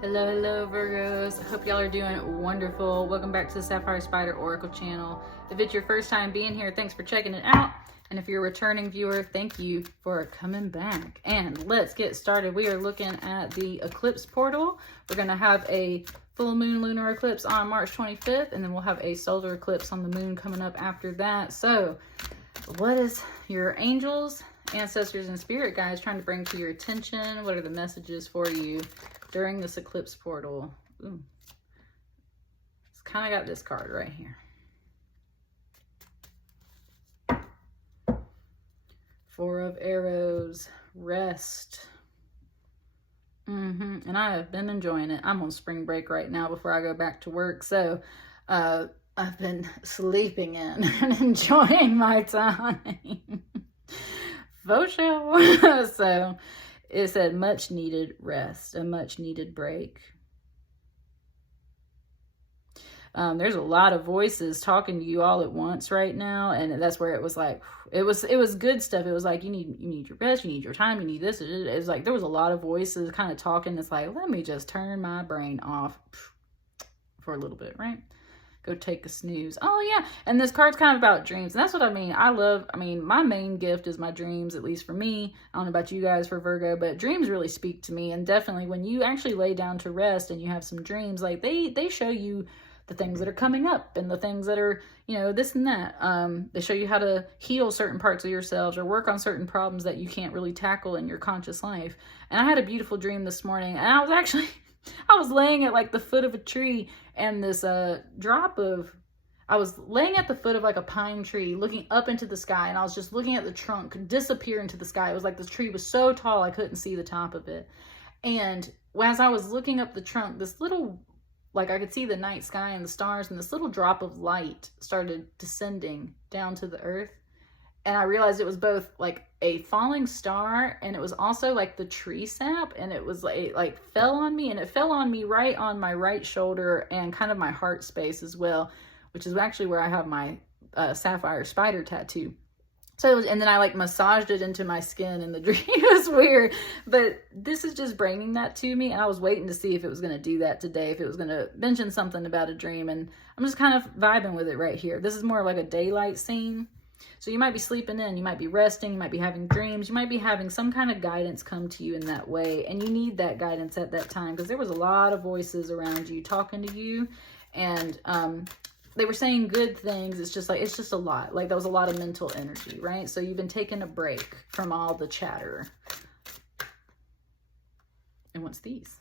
Hello, hello Virgos. I hope y'all are doing wonderful. Welcome back to the Sapphire Spider Oracle channel. If it's your first time being here, thanks for checking it out. And if you're a returning viewer, thank you for coming back. And let's get started. We are looking at the eclipse portal. We're going to have a full moon lunar eclipse on March 25th, and then we'll have a solar eclipse on the moon coming up after that. So what is your angels, ancestors, and spirit guides trying to bring to your attention? What are the messages for you during this eclipse portal? Ooh. It's kind of got this card right here. Four of Arrows, rest. And I have been enjoying it. I'm on spring break right now before I go back to work. So I've been sleeping in and enjoying my time. Faux show. So it said much needed rest, a much needed break. There's a lot of voices talking to you all at once right now, and that's where it was like, it was good stuff. It was like, you need your rest, you need your time, you need this. It was like there was a lot of voices kind of talking. It's like, let me just turn my brain off for a little bit, right? Go take a snooze. Oh yeah, and this card's kind of about dreams, and that's what I mean. My main gift is my dreams, at least for me. I don't know about you guys for Virgo, but dreams really speak to me. And definitely when you actually lay down to rest and you have some dreams, like they show you the things that are coming up and the things that are, this and that. They show you how to heal certain parts of yourselves or work on certain problems that you can't really tackle in your conscious life. And I had a beautiful dream this morning, and I was laying at like the foot of a tree, and this I was laying at the foot of like a pine tree looking up into the sky, and I was just looking at the trunk disappear into the sky. It was like this tree was so tall I couldn't see the top of it. And as I was looking up the trunk, this little, like I could see the night sky and the stars, and this little drop of light started descending down to the earth. And I realized it was both like a falling star, and it was also like the tree sap, and it was like fell on me, and it fell on me right on my right shoulder and kind of my heart space as well, which is actually where I have my sapphire spider tattoo. So, and then I like massaged it into my skin in the dream. It was weird, but this is just bringing that to me. And I was waiting to see if it was going to do that today, if it was going to mention something about a dream. And I'm just kind of vibing with it right here. This is more like a daylight scene. So you might be sleeping in, you might be resting, you might be having dreams, you might be having some kind of guidance come to you in that way. And you need that guidance at that time, because there was a lot of voices around you talking to you. And they were saying good things. It's just a lot. Like, that was a lot of mental energy, right? So you've been taking a break from all the chatter. And what's these?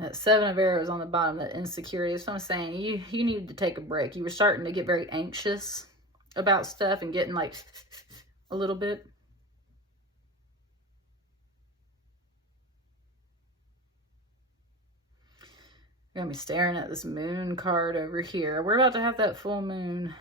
That Seven of Arrows on the bottom, that insecurity. So I'm saying you need to take a break. You were starting to get very anxious about stuff and getting like a little bit. You're gonna be staring at this moon card over here. We're about to have that full moon.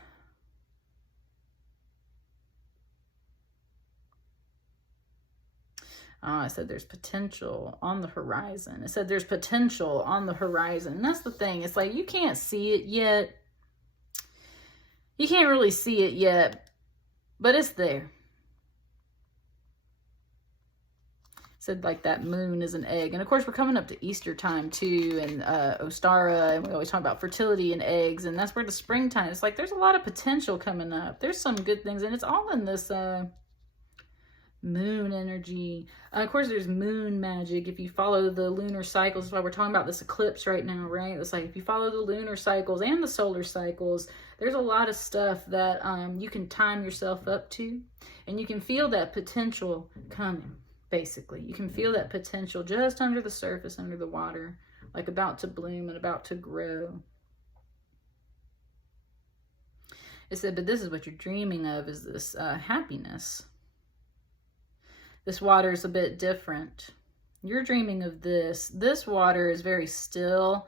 I said there's potential on the horizon. It said there's potential on the horizon. And that's the thing. It's like you can't see it yet. You can't really see it yet, but it's there. It said like that moon is an egg. And of course, we're coming up to Easter time too, and Ostara, and we always talk about fertility and eggs, and that's where the springtime, it's like there's a lot of potential coming up. There's some good things, and it's all in this moon energy. Of course, there's moon magic. If you follow the lunar cycles, that's why we're talking about this eclipse right now, right? It's like if you follow the lunar cycles and the solar cycles, there's a lot of stuff that you can time yourself up to, and you can feel that potential coming, basically. You can feel that potential just under the surface, under the water, like about to bloom and about to grow. It said, but this is what you're dreaming of, is this happiness. This water is a bit different. You're dreaming of this. This water is very still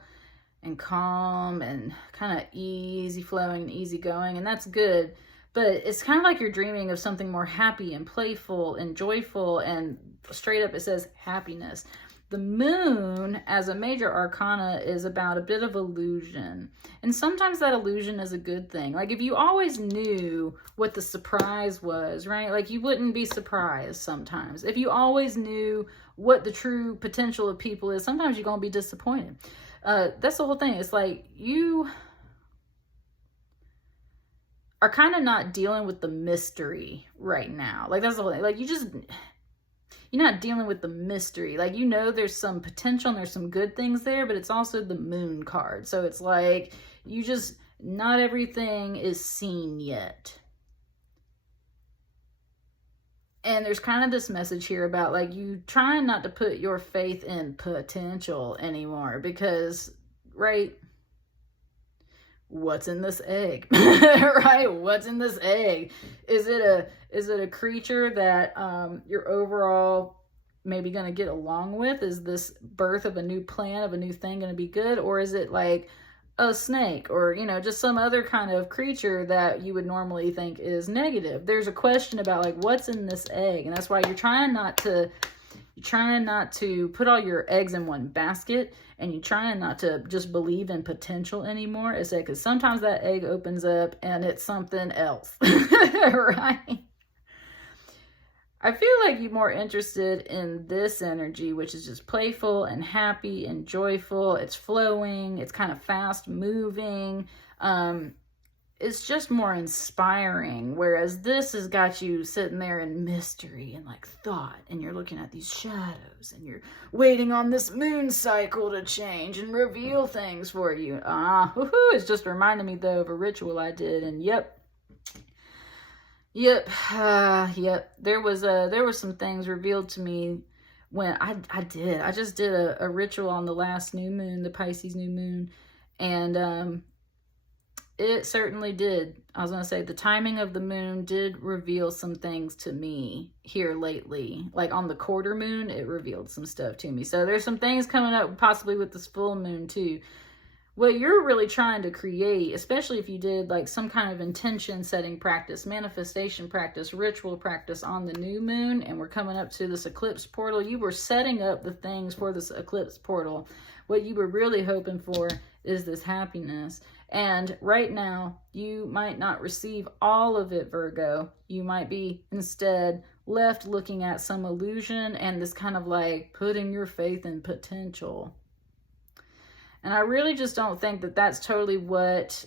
and calm and kind of easy flowing and easy going, and that's good. But it's kind of like you're dreaming of something more happy and playful and joyful, and straight up it says happiness. The moon as a major arcana is about a bit of illusion. And sometimes that illusion is a good thing. Like if you always knew what the surprise was, right? Like you wouldn't be surprised sometimes. If you always knew what the true potential of people is, sometimes you're going to be disappointed. That's the whole thing. It's like you are kind of not dealing with the mystery right now. Like that's the whole thing. Like you're not dealing with the mystery. Like, you know, there's some potential and there's some good things there, but it's also the moon card. So it's like, not everything is seen yet. And there's kind of this message here about like you trying not to put your faith in potential anymore because, right? What's in this egg? Right? What's in this egg? Is it a creature that you're overall maybe going to get along with? Is this birth of a new plan, of a new thing going to be good? Or is it like a snake or, you know, just some other kind of creature that you would normally think is negative? There's a question about like what's in this egg. And that's why you're trying not to put all your eggs in one basket, and you're trying not to just believe in potential anymore. It's like, because sometimes that egg opens up and it's something else, right? I feel like you're more interested in this energy, which is just playful and happy and joyful. It's flowing. It's kind of fast moving. It's just more inspiring, whereas this has got you sitting there in mystery and like thought, and you're looking at these shadows and you're waiting on this moon cycle to change and reveal things for you. It's just reminding me though of a ritual I did, and yep. There was some things revealed to me when I just did a ritual on the last new moon, the Pisces new moon, and it certainly did. I was going to say the timing of the moon did reveal some things to me here lately. Like on the quarter moon, it revealed some stuff to me. So there's some things coming up possibly with this full moon too. What you're really trying to create, especially if you did like some kind of intention setting practice, manifestation practice, ritual practice on the new moon, and we're coming up to this eclipse portal, you were setting up the things for this eclipse portal. What you were really hoping for is this happiness. And right now, you might not receive all of it, Virgo. You might be instead left looking at some illusion and this kind of like putting your faith in potential. And I really just don't think that that's totally what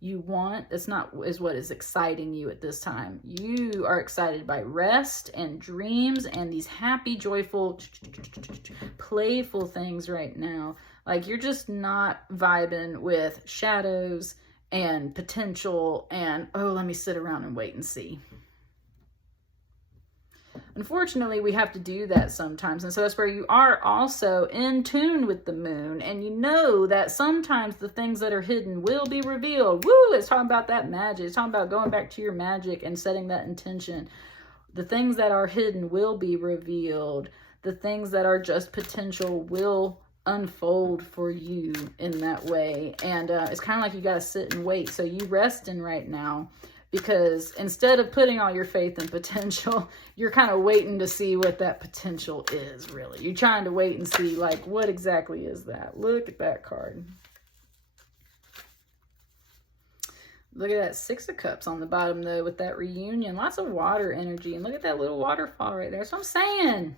you want. It's not is what is exciting you at this time. You are excited by rest and dreams and these happy, joyful, playful things right now. Like you're just not vibing with shadows and potential and, oh, let me sit around and wait and see. Unfortunately, we have to do that sometimes. And so that's where you are also in tune with the moon. And you know that sometimes the things that are hidden will be revealed. Woo! It's talking about that magic. It's talking about going back to your magic and setting that intention. The things that are hidden will be revealed. The things that are just potential will unfold for you in that way. And it's kind of like you got to sit and wait. So you resting right now. Because instead of putting all your faith in potential, you're kind of waiting to see what that potential is, really. You're trying to wait and see, like, what exactly is that? Look at that card. Look at that Six of Cups on the bottom, though, with that reunion. Lots of water energy. And look at that little waterfall right there. That's what I'm saying.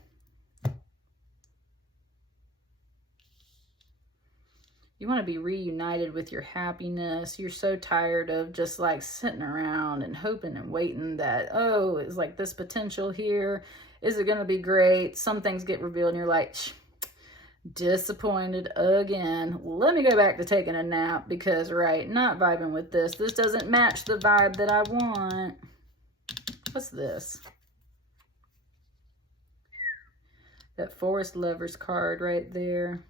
You want to be reunited with your happiness. You're so tired of just like sitting around and hoping and waiting that, oh, it's like this potential here. Is it going to be great? Some things get revealed and you're like, disappointed again. Let me go back to taking a nap because, right, not vibing with this. This doesn't match the vibe that I want. What's this? That Forest Lovers card right there.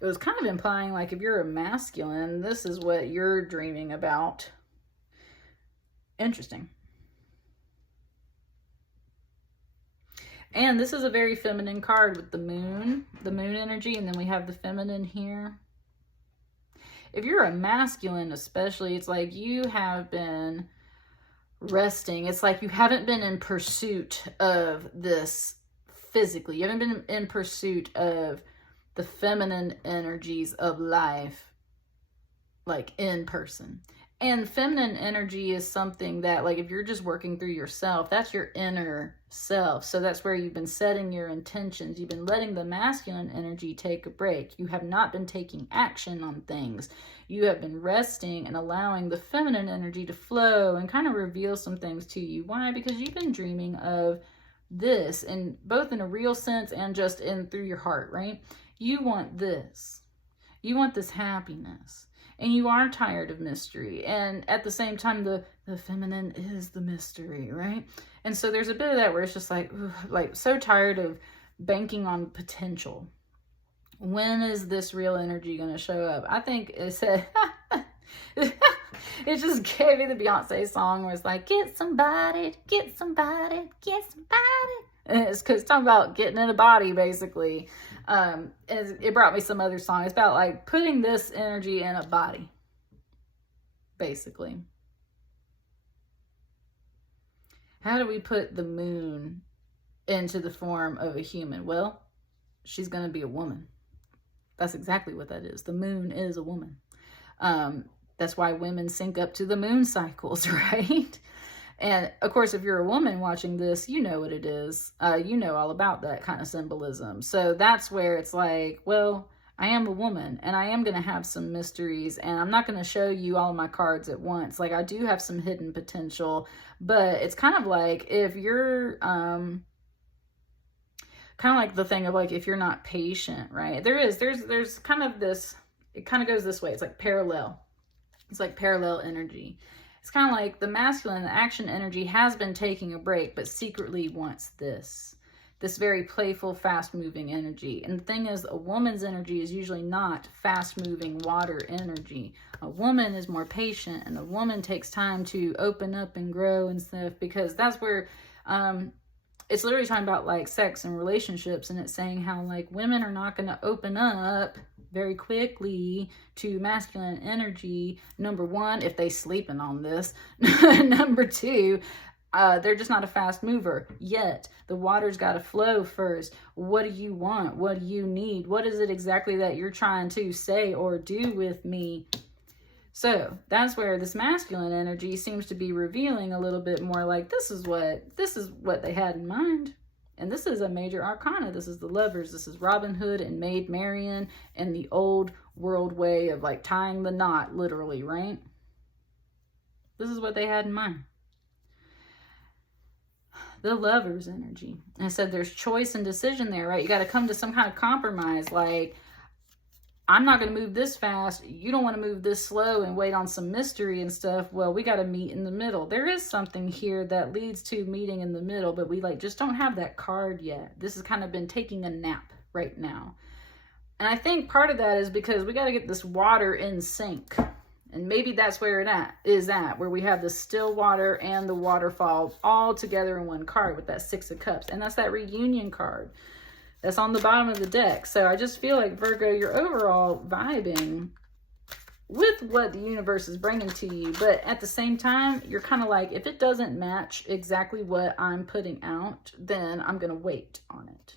It was kind of implying like if you're a masculine, this is what you're dreaming about. Interesting. And this is a very feminine card with the moon energy, and then we have the feminine here. If you're a masculine especially, it's like you have been resting. It's like you haven't been in pursuit of this physically. You haven't been in pursuit of the feminine energies of life, like in person. And feminine energy is something that, like, if you're just working through yourself, that's your inner self. So that's where you've been setting your intentions. You've been letting the masculine energy take a break. You have not been taking action on things. You have been resting and allowing the feminine energy to flow and kind of reveal some things to you. Why? Because you've been dreaming of this, and both in a real sense and just in through your heart, right? You want this. You want this happiness. And you are tired of mystery. And at the same time, the feminine is the mystery, right? And so there's a bit of that where it's just like, ugh, like so tired of banking on potential. When is this real energy going to show up? I think it said, it just gave me the Beyonce song where it's like, get somebody, get somebody, get somebody. And it's because it's talking about getting in a body, basically. It brought me some other song. It's about like putting this energy in a body, basically. How do we put the moon into the form of a human? Well, she's going to be a woman. That's exactly what that is. The moon is a woman. That's why women sync up to the moon cycles, right? And of course, if you're a woman watching this, you know what it is. You know all about that kind of symbolism. So that's where it's like, well, I am a woman and I am going to have some mysteries, and I'm not going to show you all of my cards at once. Like, I do have some hidden potential, but it's kind of like if you're, kind of like the thing of like, if you're not patient, right? There's kind of this, it kind of goes this way. It's like parallel. It's like parallel energy. It's kind of like the masculine, the action energy has been taking a break, but secretly wants this very playful, fast-moving energy. And the thing is, a woman's energy is usually not fast-moving water energy. A woman is more patient, and a woman takes time to open up and grow and stuff, because that's where, it's literally talking about like sex and relationships, and it's saying how like women are not going to open up very quickly to masculine energy. Number one, if they sleeping on this. Number two, they're just not a fast mover yet. The water's got to flow first. What do you want? What do you need? What is it exactly that you're trying to say or do with me? So that's where this masculine energy seems to be revealing a little bit more like, this is what they had in mind. And this is a major arcana. This is the Lovers. This is Robin Hood and Maid Marian and the old world way of like tying the knot, literally, right? This is what they had in mind. The Lovers energy. And I said there's choice and decision there, right? You got to come to some kind of compromise. Like, I'm not going to move this fast. You don't want to move this slow and wait on some mystery and stuff. Well, we got to meet in the middle. There is something here that leads to meeting in the middle, but we like just don't have that card yet. This has kind of been taking a nap right now. And I think part of that is because we got to get this water in sync. And maybe that's where it is at, where we have the still water and the waterfall all together in one card with that Six of Cups. And that's that reunion card that's on the bottom of the deck. So I just feel like, Virgo, you're overall vibing with what the universe is bringing to you. But at the same time, you're kind of like, if it doesn't match exactly what I'm putting out, then I'm going to wait on it.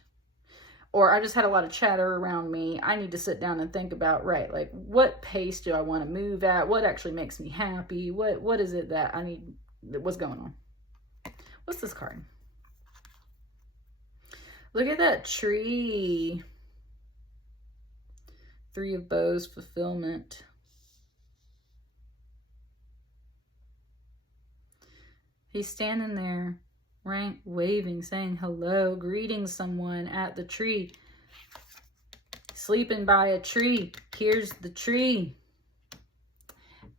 Or I just had a lot of chatter around me. I need to sit down and think about, right, like what pace do I want to move at? What actually makes me happy? What is it that I need? What's going on? What's this card? Look at that tree. Three of Bows, fulfillment. He's standing there, right? Waving, saying hello, greeting someone at the tree. Sleeping by a tree. Here's the tree.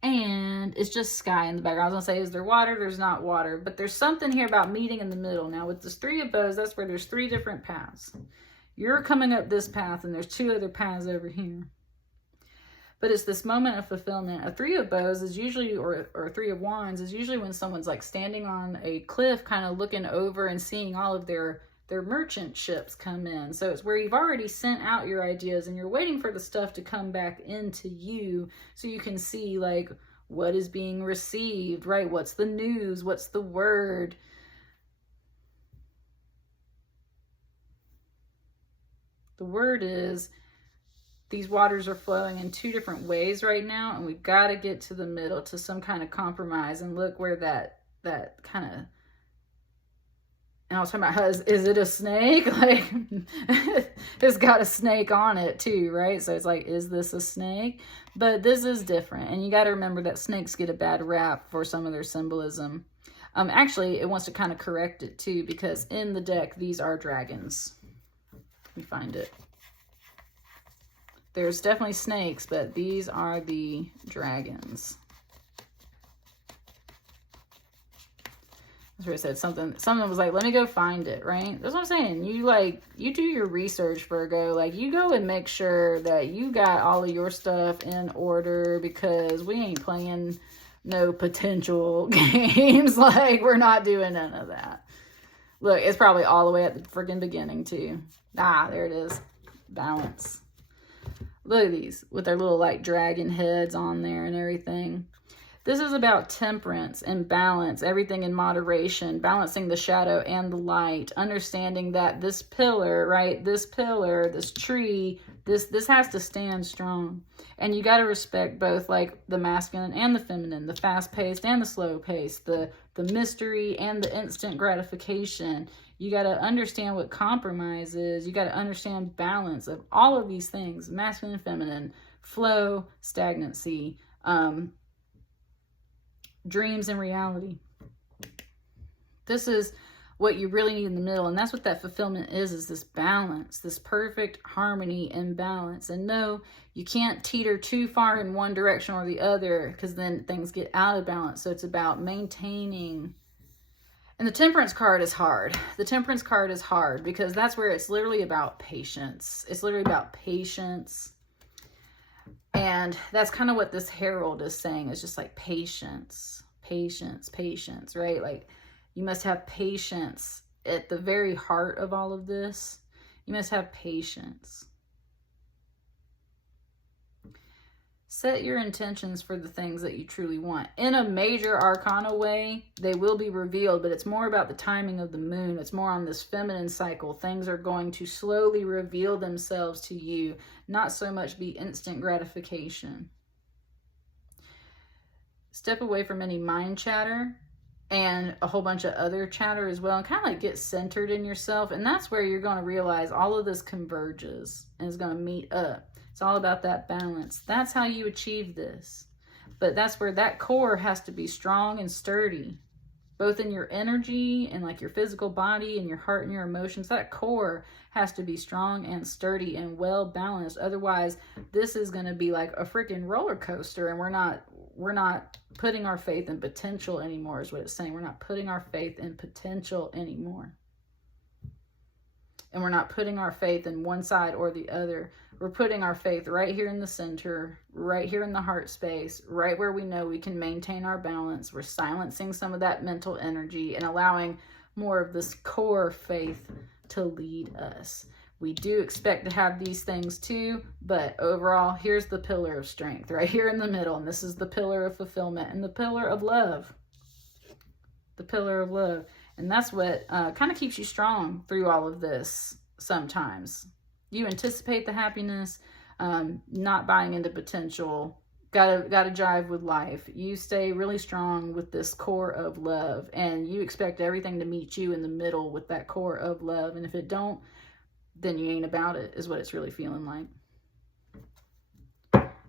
And it's just sky in the background. I was going to say, is there water? There's not water. But there's something here about meeting in the middle. Now, with this Three of Bows, that's where there's three different paths. You're coming up this path, and there's two other paths over here. But it's this moment of fulfillment. A Three of Bows is usually, or Three of Wands, is usually when someone's like standing on a cliff, kind of looking over and seeing all of their merchant ships come in. So it's where you've already sent out your ideas and you're waiting for the stuff to come back into you so you can see like what is being received, right? What's the news? What's the word? The word is these waters are flowing in two different ways right now, and we've got to get to the middle, to some kind of compromise. And look where that kind of, and I was talking about, is it a snake? Like, it's got a snake on it too, right? So it's like, is this a snake? But this is different. And you got to remember that snakes get a bad rap for some of their symbolism. Actually, it wants to kind of correct it too, because in the deck, these are dragons. Let me find it. There's definitely snakes, but these are the dragons. That's where it said something. Someone was like, let me go find it, right? That's what I'm saying. You do your research, Virgo. Like, you go and make sure that you got all of your stuff in order, because we ain't playing no potential games. Like, we're not doing none of that. Look, it's probably all the way at the freaking beginning too. Ah, there it is. Balance. Look at these with their little like dragon heads on there and everything. This is about temperance and balance, everything in moderation, balancing the shadow and the light, understanding that this pillar, right, this pillar, this tree, this has to stand strong. And you got to respect both, like, the masculine and the feminine, the fast-paced and the slow-paced, the mystery and the instant gratification. You got to understand what compromise is. You got to understand balance of all of these things, masculine and feminine, flow, stagnancy, dreams and reality. This is what you really need in the middle, and that's what that fulfillment is this balance, this perfect harmony and balance. And no, you can't teeter too far in one direction or the other, because then things get out of balance. So it's about maintaining. And the temperance card is hard. The temperance card is hard because that's where it's literally about patience. It's literally about patience. And that's kind of what this herald is saying. It's just like patience, patience, patience, right? Like, you must have patience at the very heart of all of this. You must have patience. Set your intentions for the things that you truly want. In a major arcana way, they will be revealed, but it's more about the timing of the moon. It's more on this feminine cycle. Things are going to slowly reveal themselves to you, not so much be instant gratification. Step away from any mind chatter and a whole bunch of other chatter as well, and kind of like get centered in yourself. And that's where you're going to realize all of this converges and is going to meet up. It's all about that balance. That's how you achieve this. But that's where that core has to be strong and sturdy, both in your energy and like your physical body and your heart and your emotions. That core has to be strong and sturdy and well balanced. Otherwise, this is going to be like a freaking roller coaster, and we're not putting our faith in potential anymore, is what it's saying. We're not putting our faith in potential anymore. And we're not putting our faith in one side or the other. We're putting our faith right here in the center, right here in the heart space, right where we know we can maintain our balance. We're silencing some of that mental energy and allowing more of this core faith to lead us. We do expect to have these things too, but overall, here's the pillar of strength right here in the middle. And this is the pillar of fulfillment and the pillar of love. The pillar of love. And that's what kind of keeps you strong through all of this sometimes. You anticipate the happiness, not buying into potential, gotta jive with life. You stay really strong with this core of love, and you expect everything to meet you in the middle with that core of love. And if it don't, then you ain't about it, is what it's really feeling like.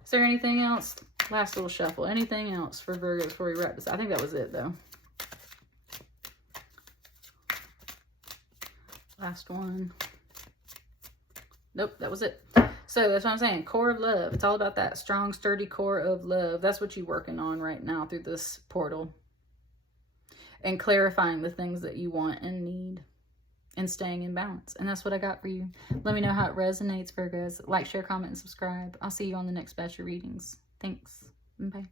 Is there anything else? Last little shuffle. Anything else for Virgo before we wrap this? I think that was it, though. Last one. Nope, that was it. So that's what I'm saying. Core of love. It's all about that strong, sturdy core of love. That's what you're working on right now through this portal. And clarifying the things that you want and need. And staying in balance. And that's what I got for you. Let me know how it resonates, Virgos. Like, share, comment, and subscribe. I'll see you on the next batch of readings. Thanks. Bye.